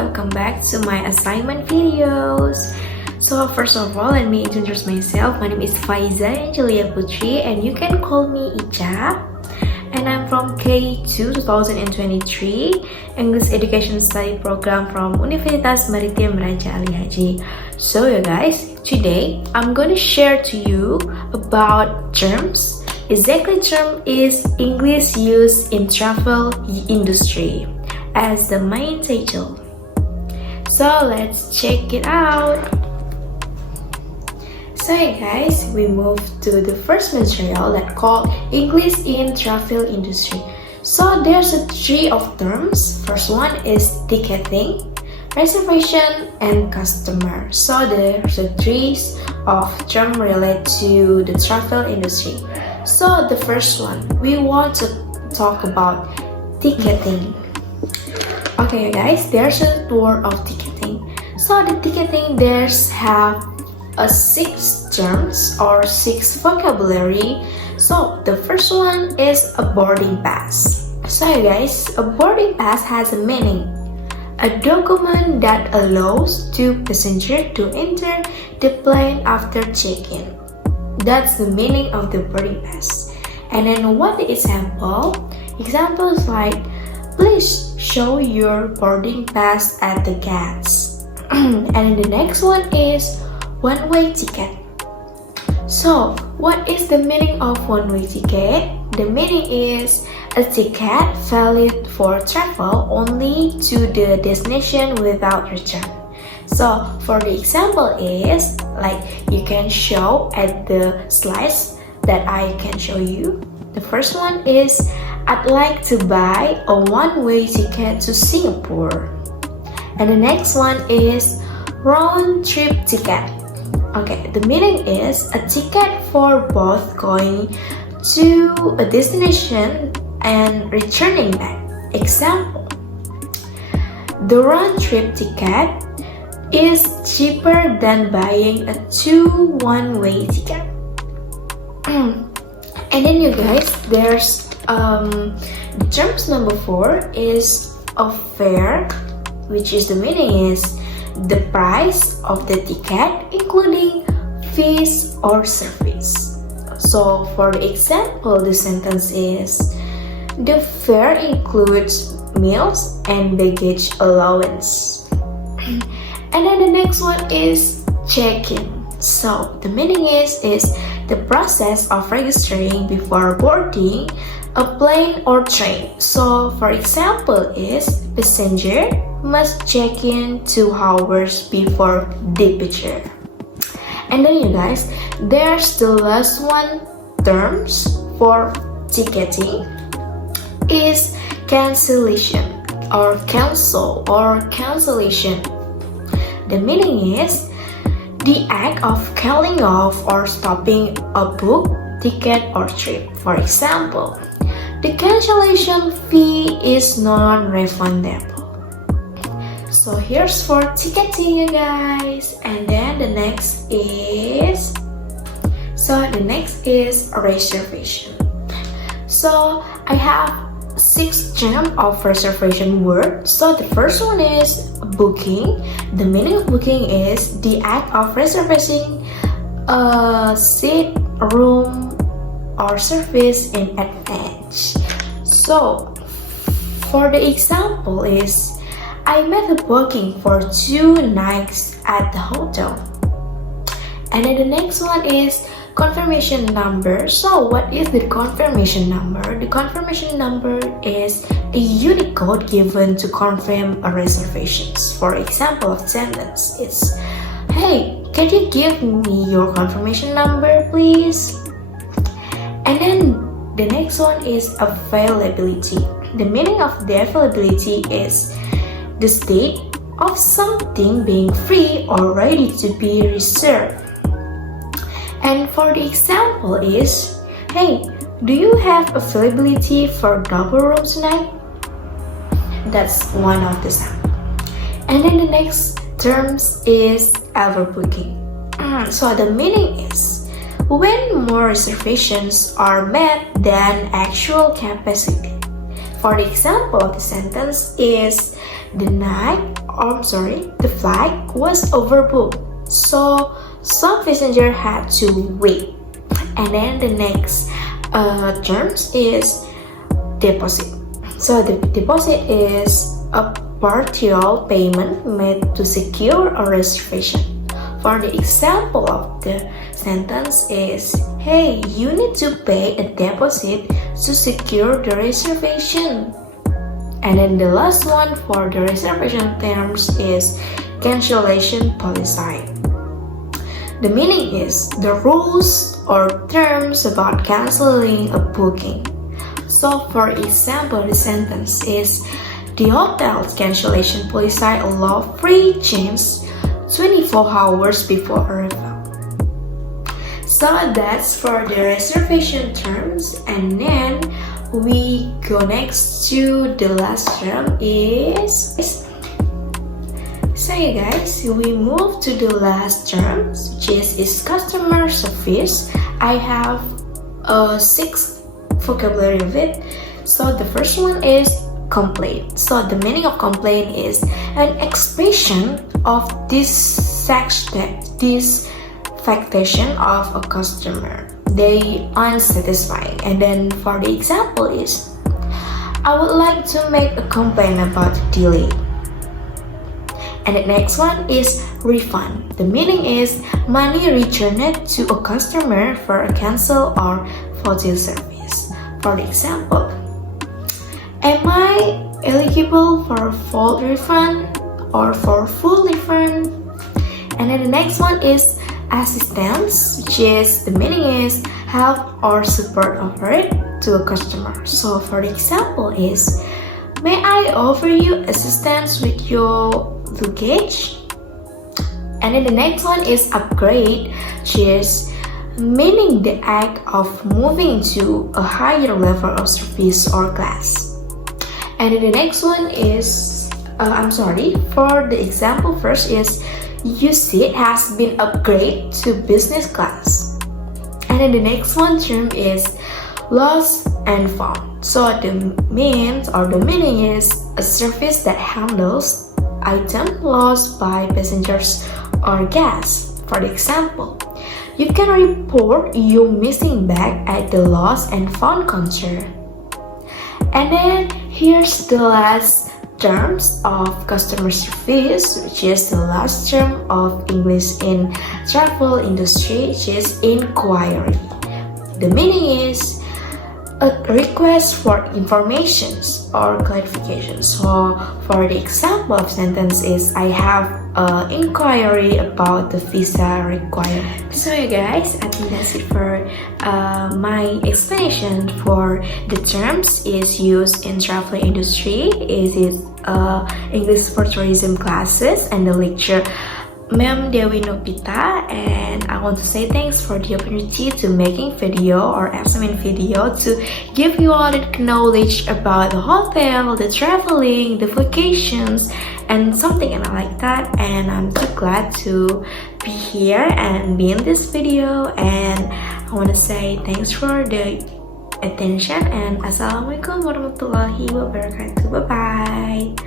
welcome back to my assignment videos. So first of all, let me introduce myself. My name is Faiza Angelia Putri and you can call me Ica. And I'm from K2 2023 English Education Study Program from Universitas Maritim Raja Ali Haji. So you guys, today I'm going to share to you about terms. Exactly, term is English used in travel industry as the main title. So let's check it out. So guys, we move to the first material that called English in travel industry. So there's a three of terms. First one is ticketing, reservation, and customer. So there's a three of term related to the travel industry. So the first one, we want to talk about ticketing. Okay guys, there's a word of ticketing. So the ticketing there's have a 6 terms or 6 vocabulary. So the first one is a boarding pass. So guys, a boarding pass has a meaning, a document that allows two passengers to enter the plane after check-in. That's the meaning of the boarding pass. And then what the example? Examples like, please show your boarding pass at the gates. And then the next one is one-way ticket. So what is the meaning of one-way ticket? The meaning is a ticket valid for travel only to the destination without return. So for the example is like you can show at the slides that I can show you. The first one is I'd like to buy a one-way ticket to Singapore. And the next one is round-trip ticket. Okay, the meaning is a ticket for both going to a destination and returning back. Example, the round-trip ticket is cheaper than buying a one-way ticket. And then you guys, there's the terms number 4 is a fare, which is the meaning is the price of the ticket including fees or service. So for the example, the sentence is the fare includes meals and baggage allowance. And then the next one is check-in. So the meaning is the process of registering before boarding a plane or train. So for example is passenger must check in 2 hours before departure. And then you guys, there's the last one terms for ticketing is cancellation or cancel or cancellation. The meaning is the act of calling off or stopping a book, ticket or trip. For example, the cancellation fee is non-refundable. So here's for ticketing you guys. And then the next is reservation. So I have 6 terms of reservation words. So the first one is booking. The meaning of booking is the act of reserving a seat, room or service in advance. So for the example is I made a booking for 2 nights at the hotel. And then the next one is confirmation number. So what is the confirmation number? The confirmation number is a unique code given to confirm a reservation. For example of sentence is, hey, can you give me your confirmation number please? And then the next one is availability. The meaning of the availability is the state of something being free or ready to be reserved. And for the example is, hey, do you have availability for double room tonight? That's one of the samples. And then the next terms is overbooking. So the meaning is when more reservations are met than actual capacity. For the example of the sentence is the night the flight was overbooked, so some passenger had to wait. And then the next terms is deposit. So the deposit is a partial payment made to secure a reservation. For the example of the sentence is, hey, you need to pay a deposit to secure the reservation. And then the last one for the reservation terms is cancellation policy. The meaning is the rules or terms about canceling a booking. So for example, the sentence is, the hotel's cancellation policy allows free change 24 hours before arrival. So that's for the reservation terms, and then we go next to the last term is. So you guys, we move to the last term, which is customer service. I have 6 vocabulary of it. So the first one is complaint. So the meaning of complaint is an expression of dissatisfaction of a customer. They unsatisfied. And then for the example is, I would like to make a complaint about delay. And the next one is refund. The meaning is money returned to a customer for a cancel or faulty service. For the example, am I eligible for a full refund or for full refund? And then the next one is assistance, which is the meaning is help or support offered to a customer. So for the example is, may I offer you assistance with your luggage? And then the next one is upgrade, which is meaning the act of moving to a higher level of service or class. And then the next one is, for the example first is, your seat has been upgraded to business class. And then the next one term is lost and found. So the meaning is a service that handles item lost by passengers or guests. For the example, you can report your missing bag at the lost and found counter. And then here's the last terms of customer service, which is the last term of English in travel industry, which is inquiry. The meaning is a request for informations or clarifications. So for the example of sentence is, I have an inquiry about the visa requirement. So you guys, I think that's it for my explanation for the terms is used in travel industry. It is English for tourism classes and the lecture Ma'am Dewi Nopita, and I want to say thanks for the opportunity to making video or examine video to give you all the knowledge about the hotel, the traveling, the vacations, and something like that. And I'm so glad to be here and be in this video, and I want to say thanks for the attention and Assalamualaikum warahmatullahi wabarakatuh. Bye bye.